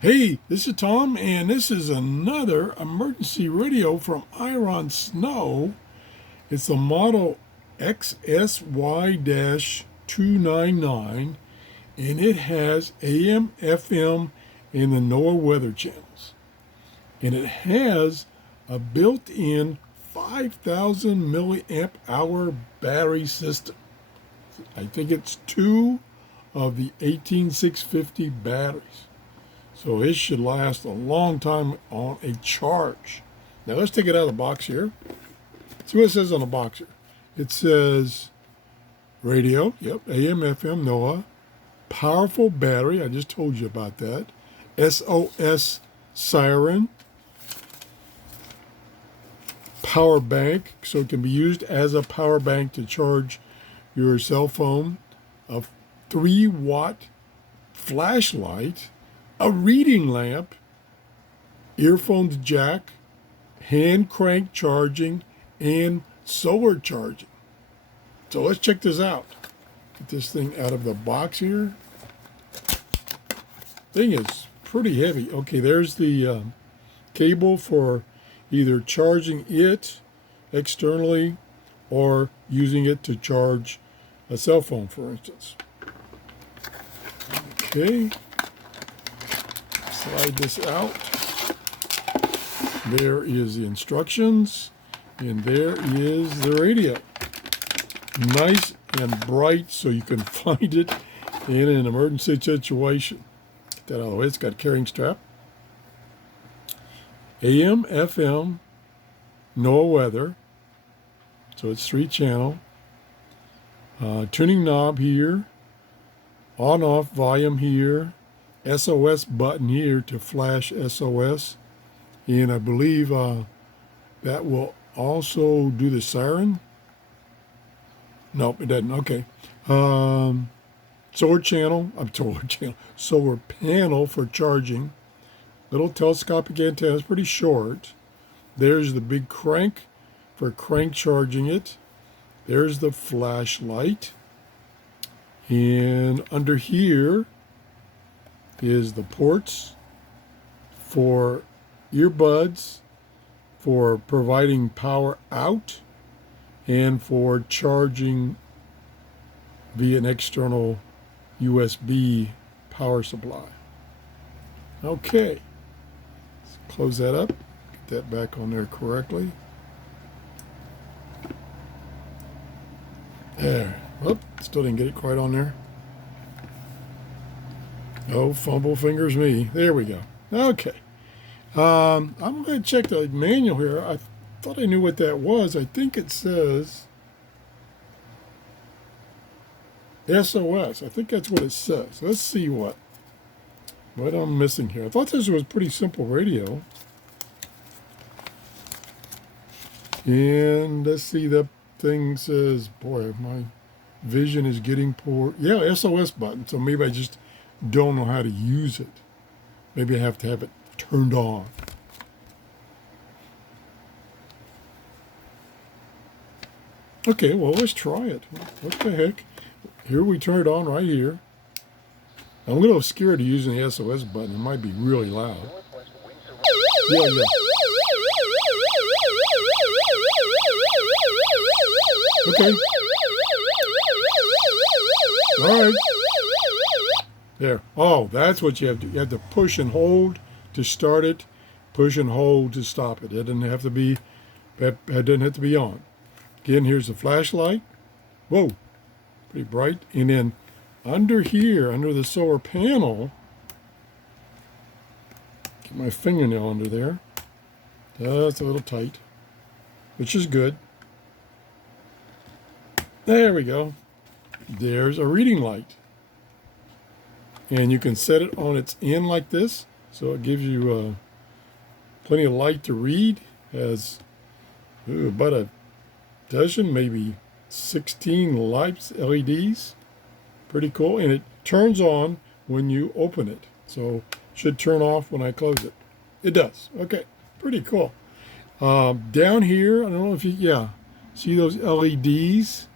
Hey, this is Tom, and this is another emergency radio from IRONSNOW. It's a model XSY-299, and it has AM, FM, and the NOAA weather channels. And it has a built-in 5,000 milliamp hour battery system. I think it's two of the 18650 batteries. So it should last a long time on a charge. Now let's take it out of the box here. See what it says on the box here. It says radio, yep, AM, FM, NOAA, powerful battery, I just told you about that, SOS siren, power bank, so it can be used as a power bank to charge your cell phone, a 3-watt flashlight, a reading lamp, earphones jack, hand crank charging, and solar charging. So let's check this out. Get this thing out of the box here. Thing is pretty heavy. Okay, there's the cable for either charging it externally or using it to charge a cell phone, for instance. Okay. Slide this out. There is the instructions, and there is the radio. Nice and bright so you can find it in an emergency situation. Get that out of the way. It's got a carrying strap. AM, FM, NOAA weather. So it's 3-channel. Tuning knob here. On-off volume here. SOS button here to flash SOS, and I believe that will also do the siren. Nope, it doesn't. Okay. Solar panel for charging. Little telescopic antenna, it's pretty short. There's the big crank for crank charging it. There's the flashlight, and under here is the ports for earbuds, for providing power out, and for charging via an external USB power supply. Okay, let's close that up, get that back on there correctly. There. Whoop, still didn't get it quite on there. Oh, fumble fingers me. There we go. Okay. I'm going to check the manual here. I thought I knew what that was. I think it says SOS. I think that's what it says. Let's see what I'm missing here. I thought this was a pretty simple radio. And let's see, the thing says, boy, my vision is getting poor. Yeah, SOS button. So maybe I just don't know how to use it. Maybe I have to have it turned on. Okay, well, let's try it. What the heck? Here we turn it on right here. I'm a little scared of using the SOS button. It might be really loud. Yeah. Okay. All right. There. Oh, that's what you have to do. You have to push and hold to start it, push and hold to stop it. It doesn't have to be on. Again, here's the flashlight. Whoa, pretty bright. And then under here, under the solar panel, get my fingernail under there. That's a little tight, which is good. There we go. There's a reading light. And you can set it on its end like this, so it gives you plenty of light to read. Has about a dozen, maybe 16 lights, LEDs. Pretty cool. And it turns on when you open it. So it should turn off when I close it. It does. Okay, pretty cool. Down here, I don't know if you, see those LEDs?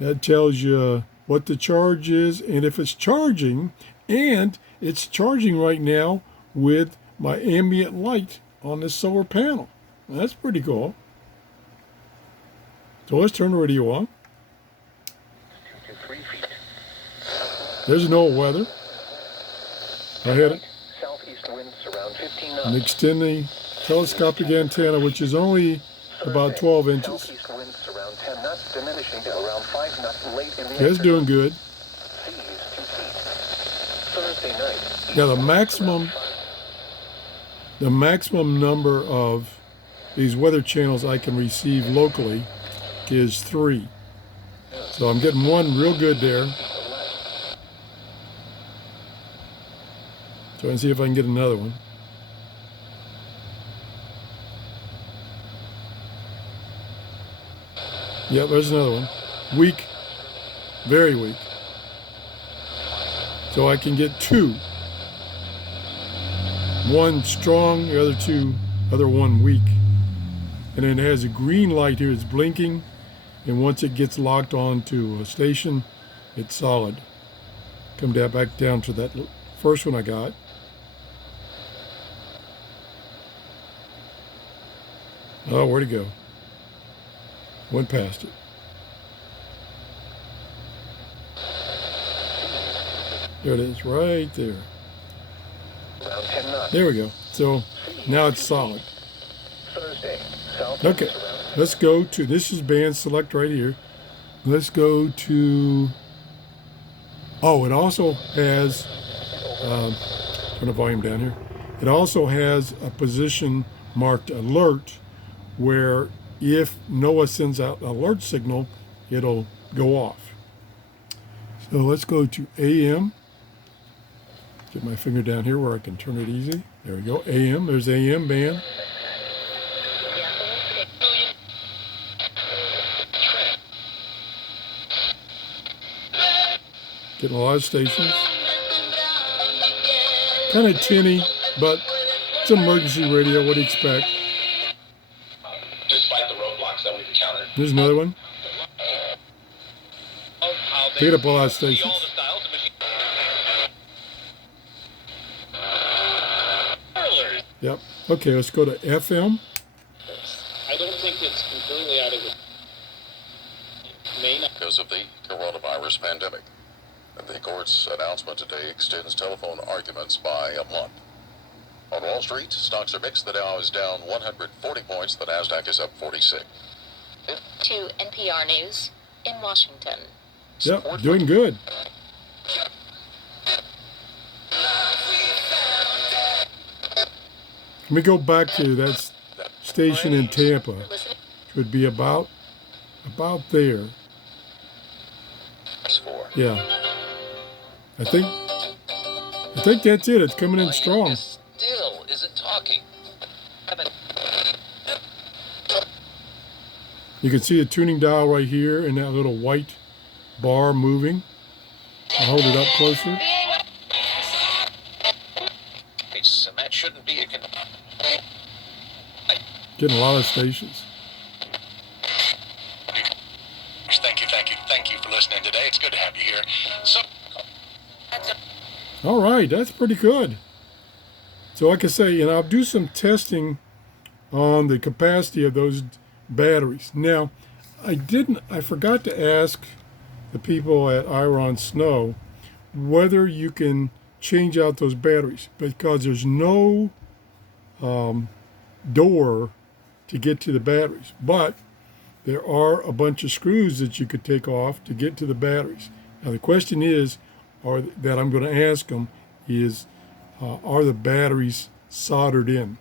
That tells you what the charge is and if it's charging, and it's charging right now with my ambient light on this solar panel. That's pretty cool. So let's turn the radio on. There's no weather. I had it. And extend the telescopic antenna, which is only about 12 inches. It's doing good. Now the maximum number of these weather channels I can receive locally is 3. So I'm getting one real good there. Try and see if I can get another one. Yep, there's another one. Weak. Very weak. So I can get 2. One strong, the other one weak. And then it has a green light here. It's blinking. And once it gets locked onto a station, it's solid. Come down back down to that first one I got. Oh, where'd it go? Went past it. There it is, right there. There we go. So now it's solid. Okay, let's go to, this is band select right here. Let's go to, oh, it also has, turn the volume down here. It also has a position marked alert, where if NOAA sends out an alert signal, it'll go off. So let's go to AM. Get my finger down here where I can turn it easy. There we go, AM, there's AM band. Getting a lot of stations. Kind of tinny, but it's emergency radio, what do you expect? There's another one. Pick up a lot of stations. Yep. Okay, let's go to FM. I don't think it's completely out of the main because of the coronavirus pandemic. The court's announcement today extends telephone arguments by a month. On Wall Street, stocks are mixed. The Dow is down 140 points. The Nasdaq is up 46. To NPR News in Washington. Yep, doing good. Let me go back to that station in Tampa, which would be about there. Yeah. I think that's it. It's coming in strong. Still isn't talking. You can see the tuning dial right here and that little white bar moving. I'll hold it up closer. And that shouldn't be a Getting a lot of stations. Thank you for listening today. It's good to have you here. So, All right, that's pretty good. So like I say, I'll do some testing on the capacity of those batteries. Now, I forgot to ask the people at IRONSNOW whether you can change out those batteries, because there's no door to get to the batteries, but there are a bunch of screws that you could take off to get to the batteries. Now the question is, that I'm going to ask them is, are the batteries soldered in,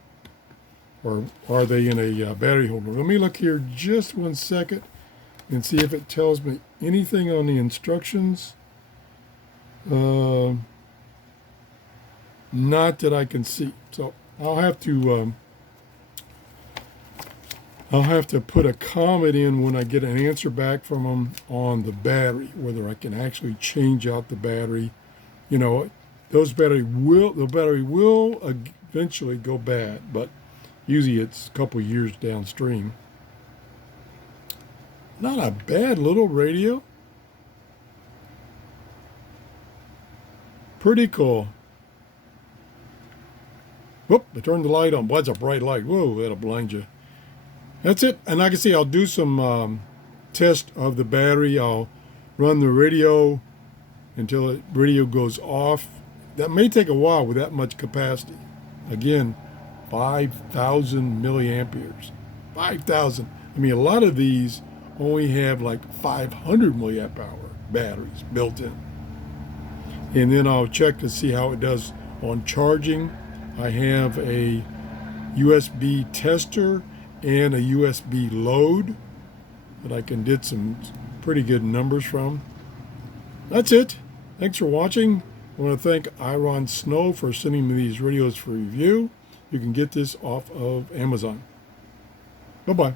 or are they in a battery holder? Let me look here just 1 second and see if it tells me anything on the instructions. Not that I can see. So I'll have to put a comment in when I get an answer back from them on the battery, whether I can actually change out the battery. The battery will eventually go bad, but usually it's a couple years downstream. Not a bad little radio. Pretty cool. Whoop, I turned the light on. Boy, it's a bright light. Whoa, that'll blind you. That's it. And like I say, I'll do some test of the battery. I'll run the radio until the radio goes off. That may take a while with that much capacity. Again, 5,000 milliamperes. 5,000. I mean, a lot of these only have like 500 milliamp hour batteries built in. And then I'll check to see how it does on charging. I have a USB tester and a USB load that I can get some pretty good numbers from. That's it. Thanks for watching. I want to thank IRONSNOW for sending me these radios for review. You can get this off of Amazon. Bye-bye.